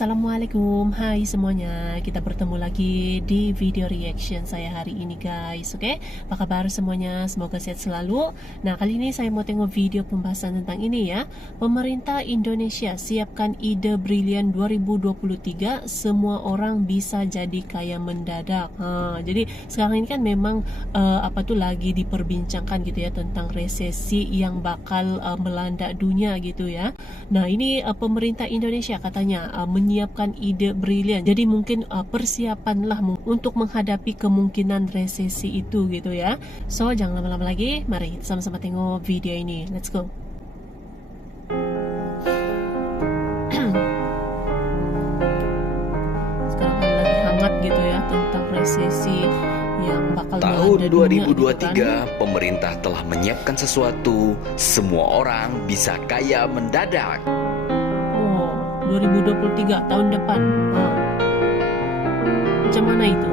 Assalamualaikum, hai semuanya. Kita bertemu lagi di video reaction saya hari ini guys. Oke, apa kabar semuanya? Semoga sehat selalu. Nah, kali ini saya mau tengok video pembahasan tentang ini ya. Pemerintah Indonesia siapkan ide brilian 2023, semua orang bisa jadi kaya mendadak. Jadi sekarang ini kan memang lagi diperbincangkan gitu ya, tentang resesi yang bakal melanda dunia gitu ya. Nah, ini pemerintah Indonesia katanya menyiapkan ide brilian. Jadi mungkin persiapanlah untuk menghadapi kemungkinan resesi itu gitu ya. So, jangan lama-lama lagi. Mari sama-sama tengok video ini. Let's go. Sekarang kan lagi hangat gitu ya tentang resesi yang bakal Tahun melanda dunia gitu 2023, kan. pemerintah telah menyiapkan sesuatu, semua orang bisa kaya mendadak. 2023 tahun depan. Macam mana itu?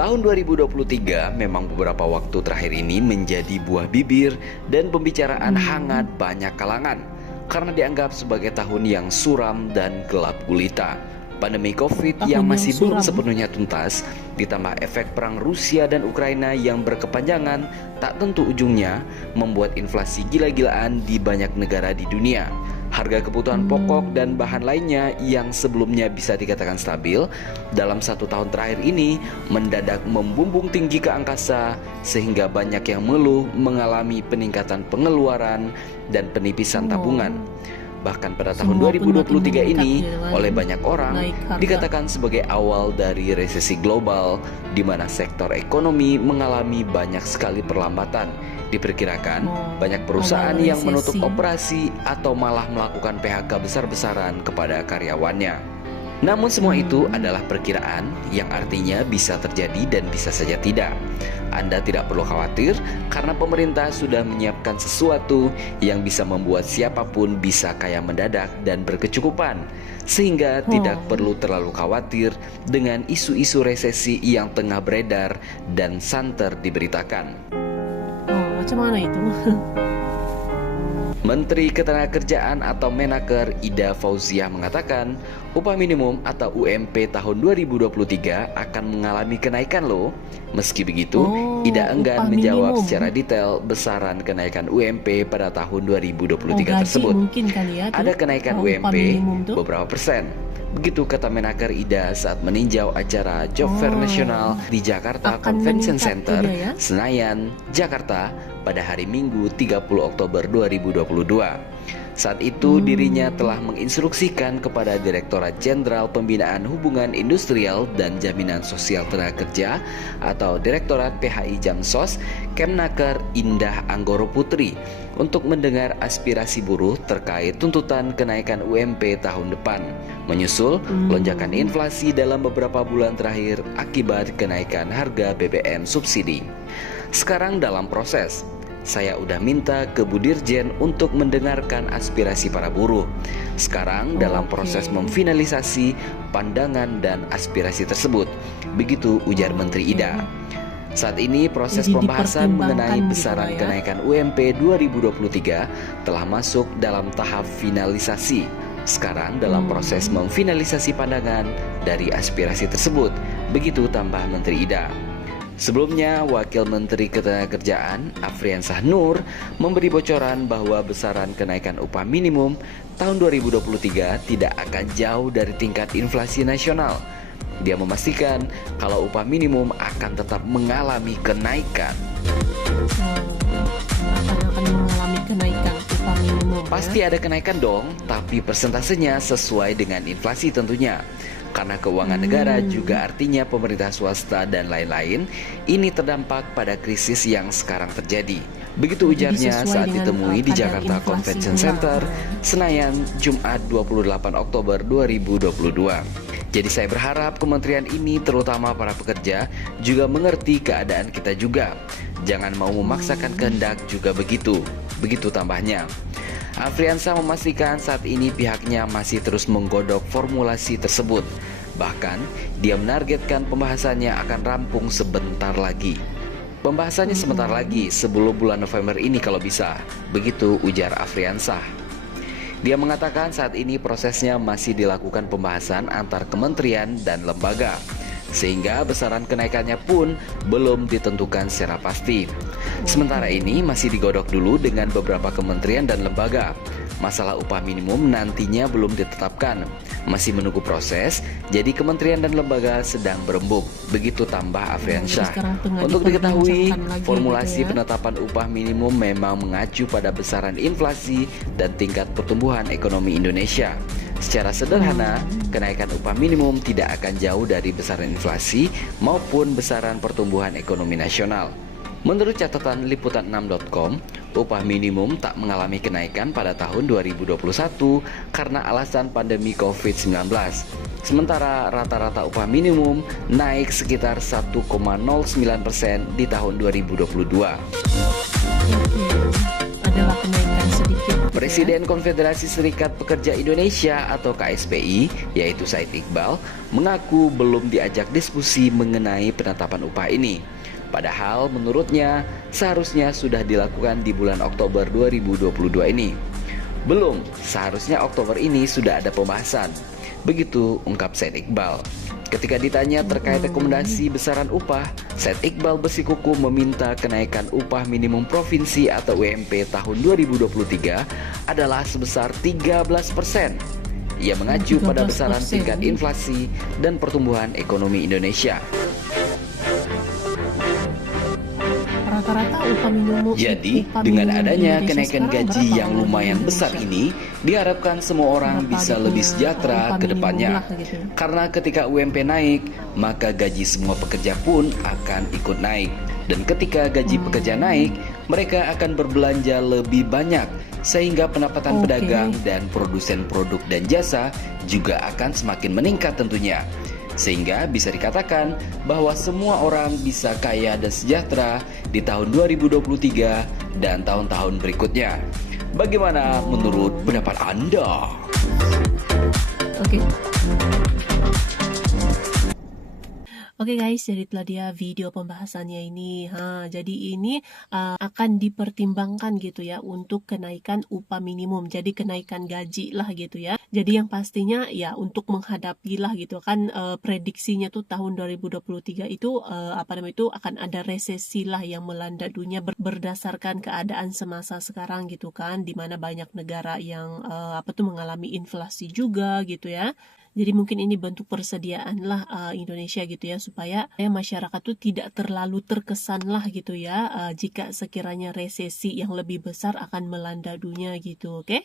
Tahun 2023 memang beberapa waktu terakhir ini menjadi buah bibir dan pembicaraan hangat banyak kalangan karena dianggap sebagai tahun yang suram dan gelap gulita. Pandemi COVID yang masih belum sepenuhnya tuntas, ditambah efek perang Rusia dan Ukraina yang berkepanjangan tak tentu ujungnya, membuat inflasi gila-gilaan di banyak negara di dunia. Harga kebutuhan pokok dan bahan lainnya yang sebelumnya bisa dikatakan stabil dalam 1 tahun terakhir ini mendadak membumbung tinggi ke angkasa, sehingga banyak yang mengeluh mengalami peningkatan pengeluaran dan penipisan tabungan. Bahkan pada tahun 2023 ini oleh banyak orang dikatakan sebagai awal dari resesi global, di mana sektor ekonomi mengalami banyak sekali perlambatan. Diperkirakan banyak perusahaan yang menutup operasi atau malah melakukan PHK besar-besaran kepada karyawannya. Namun semua itu adalah perkiraan, yang artinya bisa terjadi dan bisa saja tidak. Anda tidak perlu khawatir karena pemerintah sudah menyiapkan sesuatu yang bisa membuat siapapun bisa kaya mendadak dan berkecukupan. Sehingga tidak perlu terlalu khawatir dengan isu-isu resesi yang tengah beredar dan santer diberitakan. Macam mana itu? Menteri Ketenagakerjaan atau Menaker Ida Fauziah mengatakan upah minimum atau UMP tahun 2023 akan mengalami kenaikan loh. Meski begitu, Ida enggan menjawab secara detail besaran kenaikan UMP pada tahun 2023 tersebut. Ada kenaikan UMP beberapa persen. Begitu kata Menaker Ida saat meninjau acara Job Fair Nasional di Jakarta Convention Center, Senayan, Jakarta pada hari Minggu 30 Oktober 2022. Saat itu dirinya telah menginstruksikan kepada Direktorat Jenderal Pembinaan Hubungan Industrial dan Jaminan Sosial Tenaga Kerja atau Direktorat PHI Jamsos, Kemnaker Indah Anggoro Putri untuk mendengar aspirasi buruh terkait tuntutan kenaikan UMP tahun depan, menyusul lonjakan inflasi dalam beberapa bulan terakhir akibat kenaikan harga BBM subsidi. Sekarang dalam proses. Saya udah minta ke Bu Dirjen untuk mendengarkan aspirasi para buruh. Sekarang dalam proses memfinalisasi pandangan dan aspirasi tersebut. Begitu ujar Menteri Ida. Saat ini proses pembahasan mengenai besaran kenaikan UMP 2023 telah masuk dalam tahap finalisasi. Sekarang dalam proses memfinalisasi pandangan dari aspirasi tersebut. Begitu tambah Menteri Ida. Sebelumnya, Wakil Menteri Ketenagakerjaan Afriyansah Nur memberi bocoran bahwa besaran kenaikan upah minimum tahun 2023 tidak akan jauh dari tingkat inflasi nasional. Dia memastikan kalau upah minimum akan tetap mengalami kenaikan. Akan mengalami kenaikan upah minimum. Pasti ada kenaikan dong, tapi persentasenya sesuai dengan inflasi tentunya. Karena keuangan negara juga artinya pemerintah swasta dan lain-lain, ini terdampak pada krisis yang sekarang terjadi. Begitu ujarnya saat ditemui di Jakarta Convention Center, Senayan, Jumat 28 Oktober 2022. Jadi saya berharap kementerian ini, terutama para pekerja, juga mengerti keadaan kita juga. Jangan mau memaksakan kehendak juga begitu. Begitu tambahnya. Afriyansah memastikan saat ini pihaknya masih terus menggodok formulasi tersebut. Bahkan, dia menargetkan pembahasannya akan rampung sebentar lagi. Pembahasannya sebentar lagi sebelum bulan November ini kalau bisa. Begitu ujar Afriyansah. Dia mengatakan saat ini prosesnya masih dilakukan pembahasan antar kementerian dan lembaga, sehingga besaran kenaikannya pun belum ditentukan secara pasti. Sementara ini masih digodok dulu dengan beberapa kementerian dan lembaga. Masalah upah minimum nantinya belum ditetapkan, masih menunggu proses, jadi kementerian dan lembaga sedang berembuk. Begitu tambah Afriansyah. Untuk diketahui, formulasi penetapan upah minimum memang mengacu pada besaran inflasi dan tingkat pertumbuhan ekonomi Indonesia. Secara sederhana, kenaikan upah minimum tidak akan jauh dari besaran inflasi maupun besaran pertumbuhan ekonomi nasional. Menurut catatan liputan6.com, upah minimum tak mengalami kenaikan pada tahun 2021 karena alasan pandemi COVID-19. Sementara rata-rata upah minimum naik sekitar 1,09% di tahun 2022. Adalah kenaikan sedikit. Presiden Konfederasi Serikat Pekerja Indonesia atau KSPI, yaitu Said Iqbal, mengaku belum diajak diskusi mengenai penetapan upah ini. Padahal menurutnya seharusnya sudah dilakukan di bulan Oktober 2022 ini. Belum, seharusnya Oktober ini sudah ada pembahasan. Begitu ungkap Said Iqbal. Ketika ditanya terkait rekomendasi besaran upah, Said Iqbal bersikukuh meminta kenaikan upah minimum provinsi atau UMP tahun 2023 adalah sebesar 13%. Ia mengacu pada besaran tingkat inflasi dan pertumbuhan ekonomi Indonesia. Rata-rata upah minimum. Jadi, dengan adanya kenaikan gaji yang lumayan besar ini, diharapkan semua orang bisa lebih sejahtera ke depannya. Karena ketika UMP naik, maka gaji semua pekerja pun akan ikut naik. Dan ketika gaji pekerja naik, mereka akan berbelanja lebih banyak, sehingga pendapatan pedagang dan produsen produk dan jasa juga akan semakin meningkat tentunya. Sehingga bisa dikatakan bahwa semua orang bisa kaya dan sejahtera di tahun 2023 dan tahun-tahun berikutnya. Bagaimana menurut pendapat Anda? Oke guys, jadi itulah dia video pembahasannya ini. Jadi ini akan dipertimbangkan gitu ya untuk kenaikan upah minimum. Jadi kenaikan gaji lah gitu ya. Jadi yang pastinya ya untuk menghadapi lah gitu kan prediksinya tuh tahun 2023 itu itu akan ada resesi lah yang melanda dunia berdasarkan keadaan semasa sekarang gitu kan, dimana banyak negara yang mengalami inflasi juga gitu ya. Jadi mungkin ini bentuk persediaan lah Indonesia gitu ya, supaya masyarakat tuh tidak terlalu terkesan lah gitu ya jika sekiranya resesi yang lebih besar akan melanda dunia gitu, oke?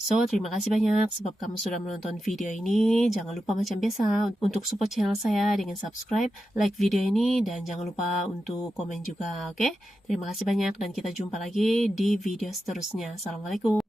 So, terima kasih banyak sebab kamu sudah menonton video ini. Jangan lupa macam biasa untuk support channel saya dengan subscribe, like video ini, dan jangan lupa untuk komen juga, oke? Terima kasih banyak dan kita jumpa lagi di video seterusnya. Assalamualaikum.